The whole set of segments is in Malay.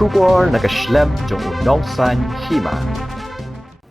Shubor nakaslem jong unongsan hima.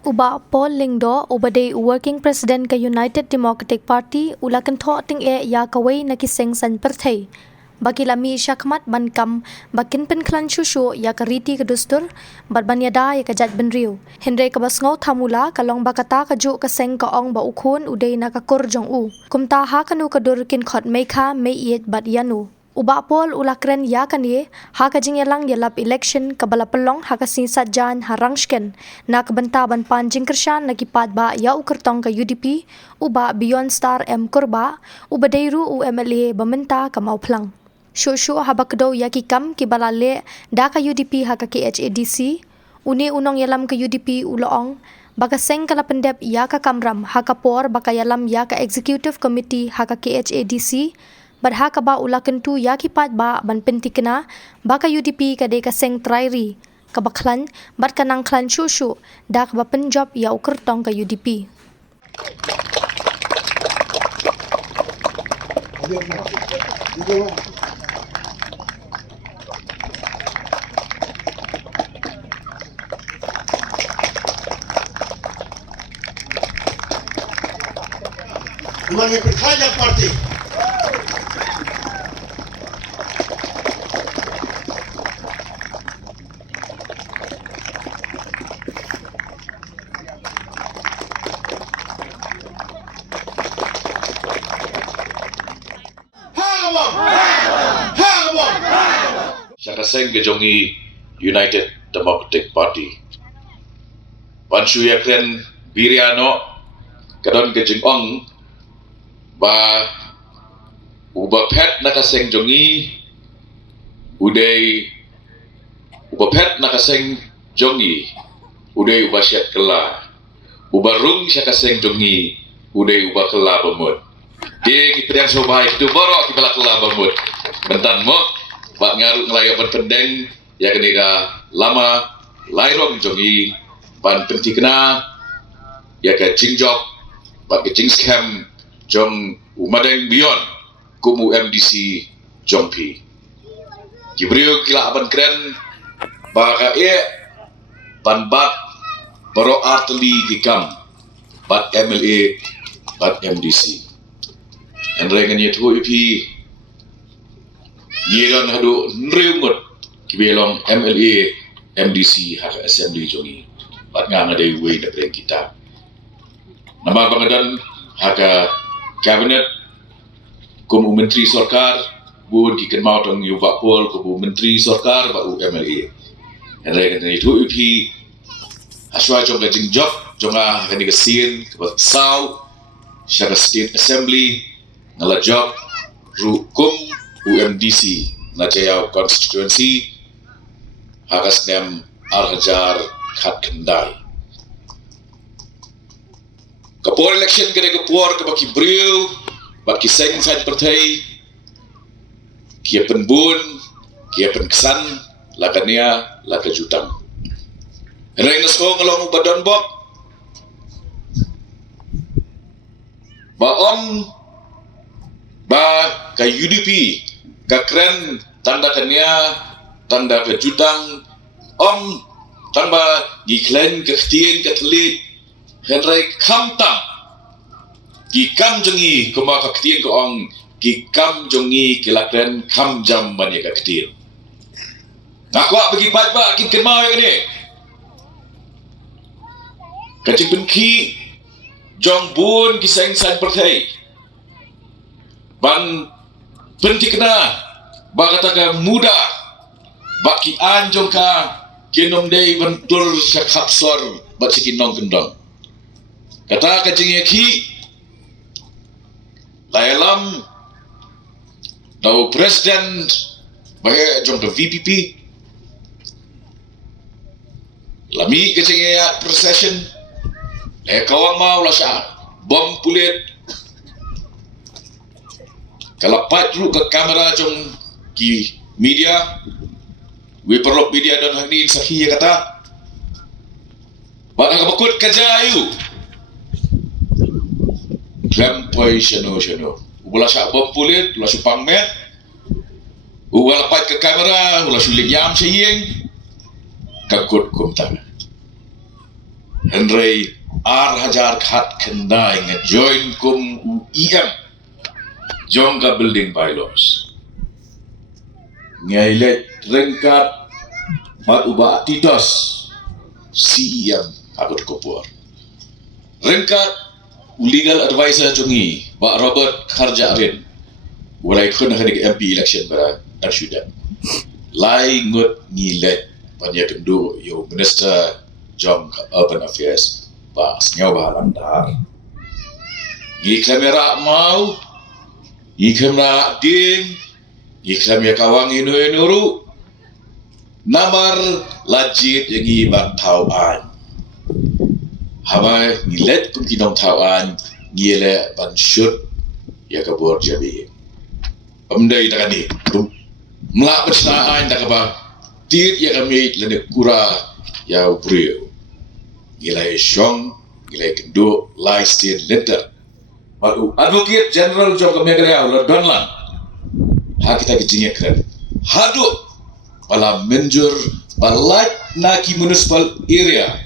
Uba Paul Lingdo ubade working president ka United Democratic Party ulakan tho ting ya kawai nakiseng san perthai. Bagi lami syakmat bankam bakin penklan syusyu ya kariti kedustur barbanyada ya kajat benriu. Henry kabasngau thamula kalong bakata kaju kaseng kaong ba ukhun uday nakakur jong u. Kumta ha kanu kadur kin khot meikha meiet bat yanu. Uba Paul ulakren ya kanye ha kajing yalang yalap election kabala pelong ha kasinsat jan harangshken na kabenta ban panjing kershan nakipat ba ya ukertong ka UDP uba Beyond Star M Kurba ubadeiru UMLA bamenta kamau plang. Syusyu habakdo ya kikam kibalale da ka UDP ha ka KHADC uni unong yalam ka UDP uloong baka seng kala pendep ya ka kamram ha ka por baka yalam ya ka executive committee ha ka KHADC barha ka ba ulakan tu ya kipat ba ban pentikna baka UDP kade ka seng trairi kabaklan bat kanang klan syusyu da ka ba penjob ya ukertong ka UDP. Umangi berkaya parti. Sakaseng kejongi United Democratic Party. Pansu yakren biriano kadon kejeng ong ba uba pet nakaseng jongi uday uba pet nakaseng jongi uday uba syat kela uba rung sakaseng jongi uday uba kela bamut ding ipedang sobai itu borok kibala kela bamut bentan mo bak ngaruk ngelayapan pendeng ya keniga lama lairong jongi pan penti kena ya ke jingjok bak ke jingscam jong umadeng beyond kumu MDC jongpi kibriu kila aban keren baka pan bat baro arteli dikam bat MLA bat MDC enrengan yetu ipi yedan hadu nriungut kibelong MLA MDC hak assembly jongi bat nga ngade way na preng kita nama bangadan haka kabinet kumu menteri sorkar bud kiken mautong yuva pol kumu menteri sorkar ba UMLA enrengan itu ipi aswa jong lajing job jonga kani kesin kebat sau syaka state assembly ngala job rukum UMDC Najaya constituency hakas nem Arhajar Khat Kendai kapor election kene kapor ke baki briu baki seng san pertai kia penbun kia penkesan lakania lakajutang rengas ko ngalong badan bok ba om ba ka UDP ka kren tanda kania tanda kejutang om tamba giklen ketien ketlit henry kamtam gikam jongi kuma ka ketien ko ong gikam jongi kilakren kam jam banye ka ketien nakwa bagi ba kin kemau yang ni kacik benki jong bun kiseng san pertai ban pentikna bakata ka muda baki anjong ka kinom dei bentul sakapsor batsikin nong kendong kata kacing yaki layalam dau presiden bahe jong ka VPP lami kacing ya procession kawang mau la sa bom pulit kalapat dulu ke kamera jong ki media we perlu media dan hari ini sahi kata bakal bakut kajayu klampoi shano ubula sa bom pulit ula supang met ubala pat ke kamera ula sulik yam sayeng kakut kum tangan. Henry hajar khat kendai nge-join kum UEM jongga building bylaws. Ngailet rengkat mat uba titos CEM akut kopor. Rengkat legal advisor jungi Pak Robert Kharjarin walai khun hanik MP election bara Nashudan. Lai ngut ngilet banyak kendu yo Minister Jom Urban Affairs Pak Senyau Bahalandar. Ngi kamera mau, ngi kamera ding, ngi kamera kawang inu namar lajit yang ngi bak tauan. Habai ngilet kum kinong tauan ngile ban shoot ya kabur jabi. Pemdai tak ni. Melak bersenaan tak apa. Tit ya kami lene kura ya brio. Gilai syong, gilai kenduk, lai stin letter. Malu Advocate General Jom kami kerja ular donlan. Ha kita kejingnya keren. Haduk malam menjur balai naki municipal area.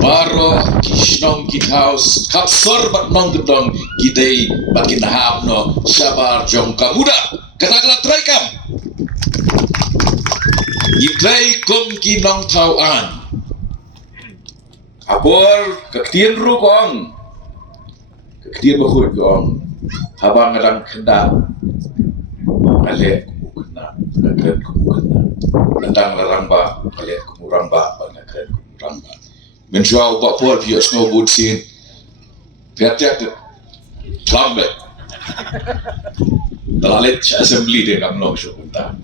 Baro kishnong kithaus kapsor bat nong gedong gidei bakin hapno sabar jong kamuda kata traikam gidei kum kinong tauan apor kektien ru kong kektien bahut kong habang ngadang kenda ale kena nakren kena nandang laramba ale kumuramba nakren kumuramba menjual bakpol via snowboard scene piatek lambe dalalet assembly de kamno shokunta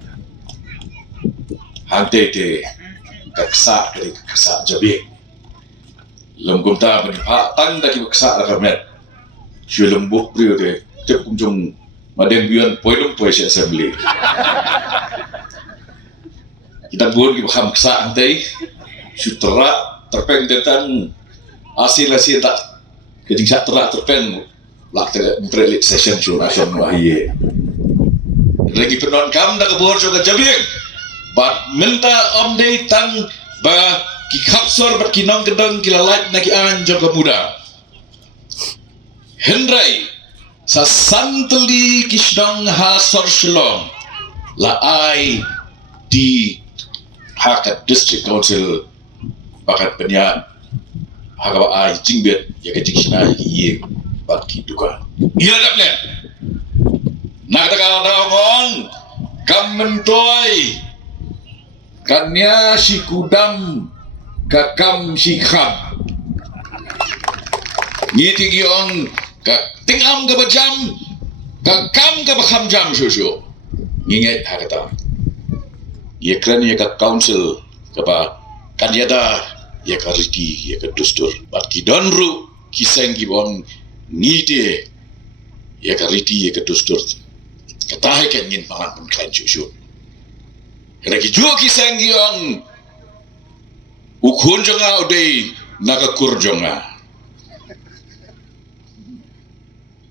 hante te kaksa dari kaksa jabi lomgumta bani pa tanda ki kaksa rakamet shulembuk brio de tep kumjung maden bion poidum poise assembly kita buon ki baham kaksa hante sutra terpeng tentang hasil tak kejing sak terak terpeng lak prelit session show nasion wahye lagi penon kam dak bor juga jabing bat minta omdei tang ba ki kapsor bat kinong gedong kilalat naki an juga muda Hendrai sa santeli kisdong hasor shlong la ai di Hakat District Council bakat penyan hagawa ai jingbet ya ke jingsna yi bat ki duka ila daple nak ta ngong kam mentoi kanya si kudam kakam si kham ngiti giong ka tingam ga bajam kakam ga bakham jam shushu nginget hakata ye kran ye ka council ka ba kanyada ya kariti ya kedustur bat kidonru kiseng gibon ngide ya kariti ya kedustur katahe kan ngin pangan pun klain cucu reki jo kiseng giong ukun jonga udei naga kur jonga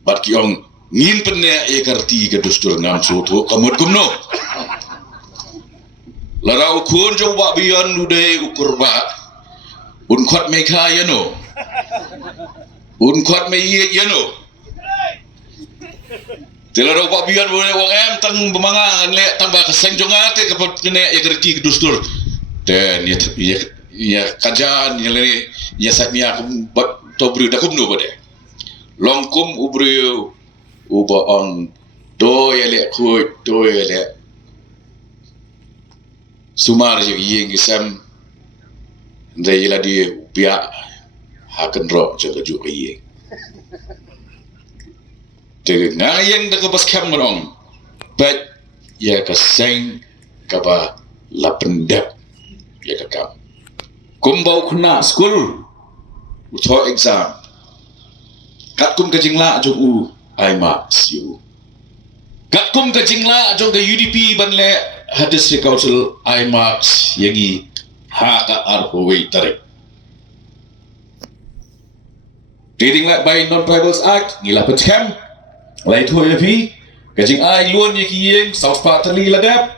bat kiong ngin penne ya kariti kedustur ngam soto kamut kumno lara ukun jong wa bion udei ukur ba unkhot me kha yano unkhot me ye yano telaro pa bian boleh wong em tang bemangan le tambah keseng jongate kapot ne ya gerti dustur ten ya kajan ya le ya satmia kum bot to bru da kum no bode longkum ubru uba on do ya le khu do ya le sumar je yeng gisam ndai la di pia hakan ro jaga juga ye te ngayeng da pas kham nong bet ya ka seng ka ba la pendep ya ka kam kumbau khuna school utho exam kat kum ka jingla jo u ai marks you kat kum ka jingla jo da UDP ban le District Council ai marks yangi ha ka arhoi tarik reading like by Non-Tribals Act ngila petcam lai thoi phi kajing ai luôn ye ki yeng South Part tali ladap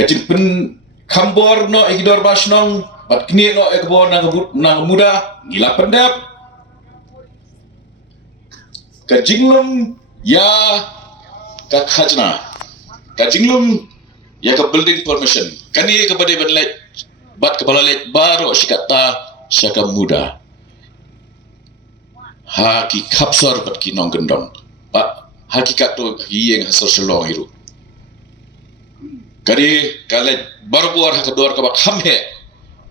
Kajin pen kambor no ekidor basnong bat kini no ekbor nang muda ngila pendap. Kajinglum ya ka khajna. Kajinglum ya ka building permission. Kani ka badai banlet bat kepala let baru sikata syaka muda. Ha ki kapsor bat ki nong gendong. Bat hakikat tu yang hasal selong itu. Kari kalet baru buar hakador kabak hamhe.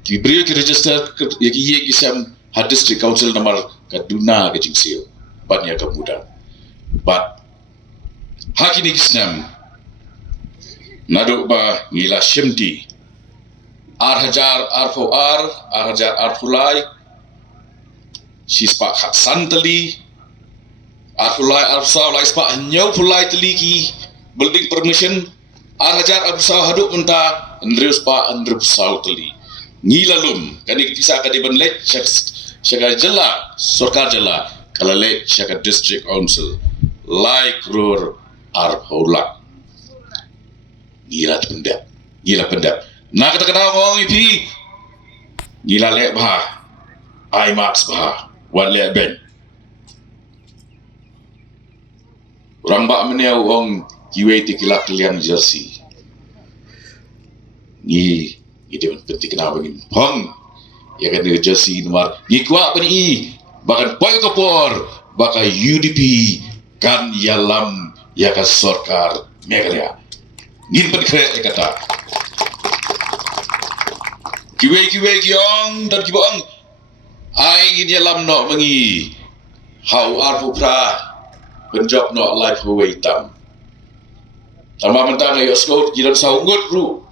Ki beri ki register ki ye ki sam ha district council nomor kaduna ke jingsio. Batnya ka muda. Bat hakini kisnam. Nado ba ngila shimti. Arhajar arfulai. Sispa hak santali. Arfulai arfsau lai spa nyau fulai teliki building permission. Arhajar arfsau haduk menta Andreus pa Andreusau teli. Ngilalum kani kisah kadi benlet syaka jela sorkar jela kalale syaka district council like rur arfulak. Gila pendap. Nak kata orang ipi gila lek bah, IMAX bah, wan lek ben. Orang bak meneu orang kiwe ti kilak kalian jersey. Ni dia penting kenapa ni? Hong ya kan jersey nomor ni kuat pani bahkan poin kapor bahkan UDP kan yalam ya ka sorkar Meghalaya. Ni penting kata. Kiwe kiong dan kibong ai ngin yalam no mengi hau arfu pra penjob no life huwe hitam tambah mentang ayo skot gilan saungut ru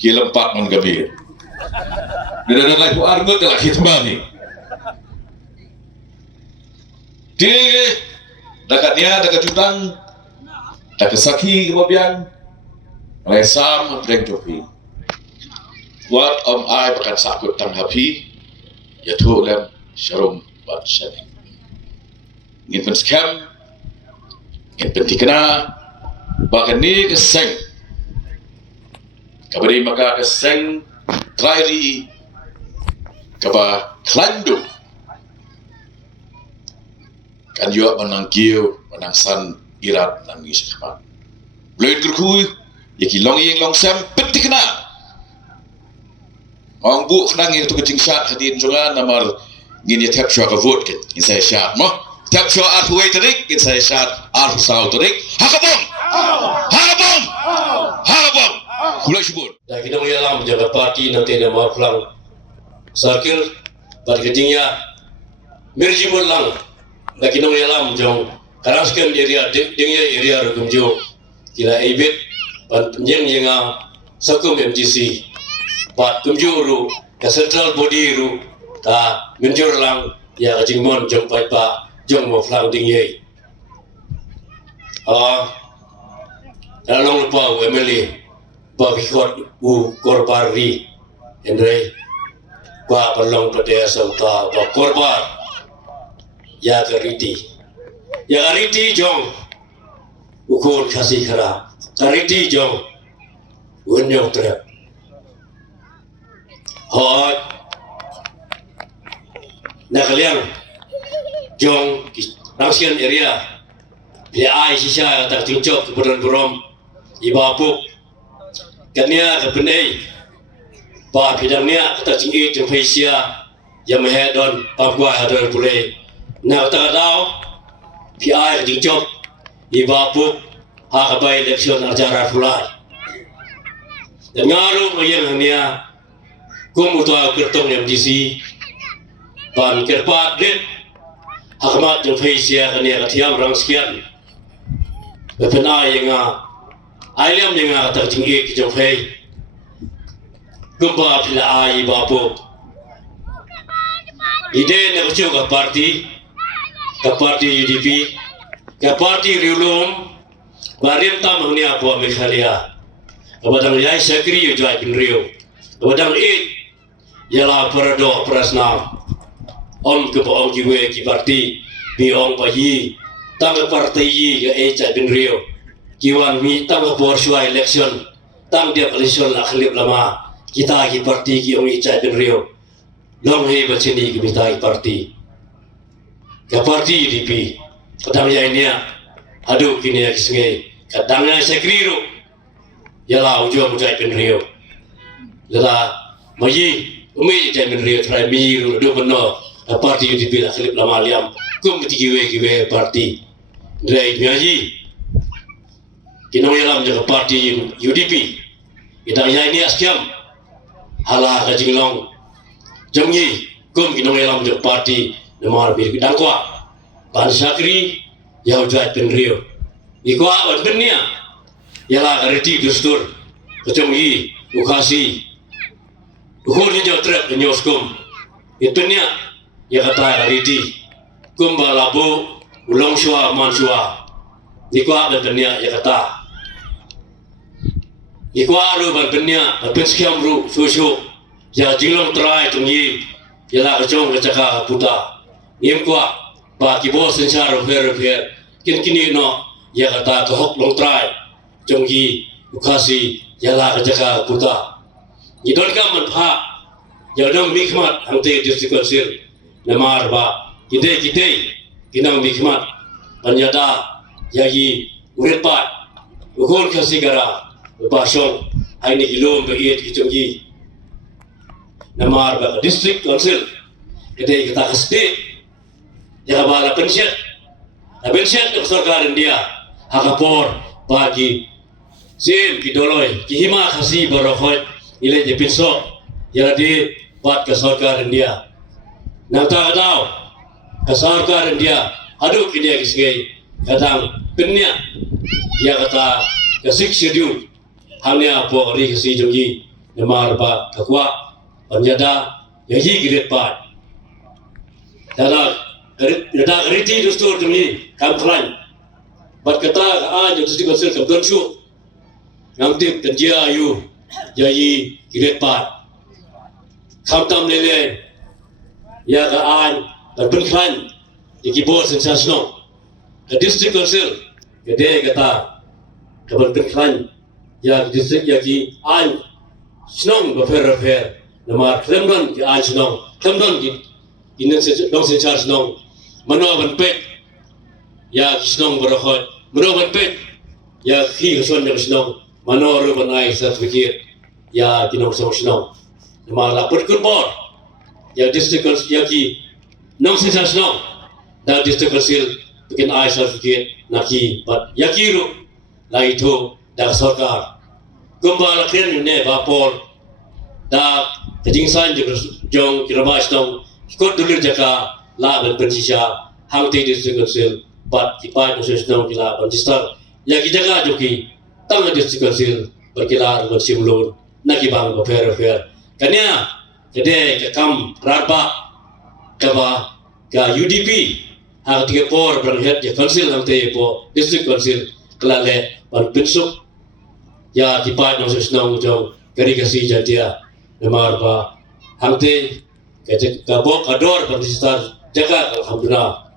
gilan pat non gabir dan life argut lah kita bani di dekatnya dekat jutang dekat saki kebabian lesam breng topi. Wat ai bakan sakut tang hapi ya tu lem syarum bat syani ngin pen scam ngin pen tikena bakan ni keseng kabari maka keseng trairi kaba klandu kan yo menang kiu menang san irat nang ni syakman blade kurkui yaki long yeng long sam pen tikena Orang bu kena ngin tu kecing syat hadin jongan namar ngin ya tap syua ka vote kin in saya syat mo tap syua arhuwe terik in saya syat arhusau terik hakabong kulai syubur dah kita mengalam jaga parti nanti nama pulang sakil pada kecingnya mirjimur lang dah kita mengalam jong karaskan area area rugum jo kila ibit panjang yang sakum MTC Pat kumjuru ke central body ru ta menjur lang ya jingmon jong pai pa jong mo flang ding ye long lupa emily pa bikot u korbari endre kwa perlong pada sauta pa korbar ya kariti jong ukur kasih kara kariti jong unyong terap hot nakaliang jong rangsian area dia ai sisa tak tingcok keberan berom ibapuk kania kepenai pa bidangnya tak tinggi jempesia yang mehadon papua hadon pulai nak tak tahu pi ai tingcok ibapuk hak bayi election acara pulai dan ngaruh yang hanya Kumutua kertong MDC pan kerpat dit hakmat yang faisia kania katiam rang sekian bepena yang ayam yang tertinggi kijong fai gumpa pila ai bapu ide nak cuci ke parti UDP ke parti Riulum barim tam hanya buat Meghalaya kepada yai sekri jual pinrio kepada ialah perdo prasna om ke om kiwe ki parti bi om payi tang parti yi ya echa bin rio kiwan mi tang por shua election tang dia koalisi la khalib lama kita ki parti ki ong ichai ben rio long he bachini ki kita ki parti ka parti UDP kadang ya ini adu kini ya kisngai kadang ya sekriru yala ujo mujai ben rio yala mayi umi ichai ben rio trai miru do beno parti UDP la khalib lama liam kum kiwe parti drai nyaji kinong yalam jaga parti UDP kita ya ini askiam hala ka jinglong jamgi kum kinong yalam jaga parti namar bir dangkwa ban sakri ya ujat penrio ikwa wan benia yala kariti dustur kecomgi ukasi ukor ni jotrek nyoskum itnya ya kata kariti kum balabo ulong shwa manswa ikwa benia ya kata ikwa ru ban benia ban skiam ru susu ya jinglong trai tungi yala kacong kacaka puta niam kwa ba ki bo sensar fer kin kini no ya kata ka hok long trai jonggi ukasi yala ka jaka puta ni don ka man pha ya dong mikmat hangte district council namar ba kite kinang mikmat panyada yagi urepat ukon kasi gara ba shong ai ni kilom ba iet ki jonggi namar ba district council kite kita state ya bala pensiun ke sarkar India hakapor bagi sim kidoloi kihima khasi barokhoy ile je pinso ya di bat ke sarkar India nata adau ke sarkar India adu kidia kisgai kadang penya ya kata ke sik schedule hanya po ri khasi jogi namar ba kakwa panjada ya hi giret pat Ada keriti dustur kami kampran. Bat kata aja tu juga sel kampran su. Nanti kerja ayu jadi kirepat. Kamtam lele ya kaan berpenklan di kibor sensasno. Ke district council gede kata berpenklan ya district ya ki an snong berfer nama klemron ki an snong klemron ki inan dong sensas snong mano pet ya kisnong berokot mano pet ya khi kesuan yang kisnong mano ru banai sertifikat ya kinong kisnong nama lapor kurbor ya district council ya ki nong sisa snong da district council bikin ai sertifikat naki pat ya kiru la itu da sarkar kumbala kren ne bapor da kejingsan jong kirabas nong ikut dulu jaka la ban pensisya hangte district council bat kipai proses nong kila ban distar ya ki jaga joki tang district council berkilar ban simlun naki bang ba fer kanya kede ke kam rarba kaba ka UDP hang tiga por berhet ya council hangte po district council kelale ban pensuk ya kipai proses nong jong kari kasi jatia nemar ba hangte kabok ador ban distar jaga alhamdulillah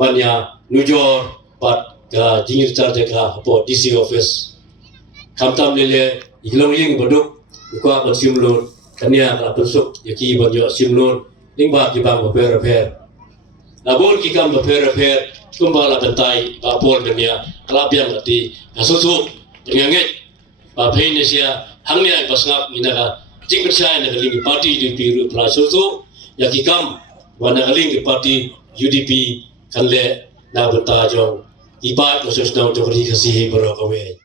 banyak nujor pat ka jingir char jaga po DC office kamtam lele iglong ying boduk ko ban simlon kania ka pensuk yaki ban yo simlon lingba ki bang per labon ki kam per kumbala bentai ba pol kania kalabiang ati kasusu nganget ba phenesia hangnya pasngap minaka jing percaya na lingi parti di biru prasusu yaki kam wana kaling parti UDP kanle na benta jong ibat khusus na jong ri khasi bro kawe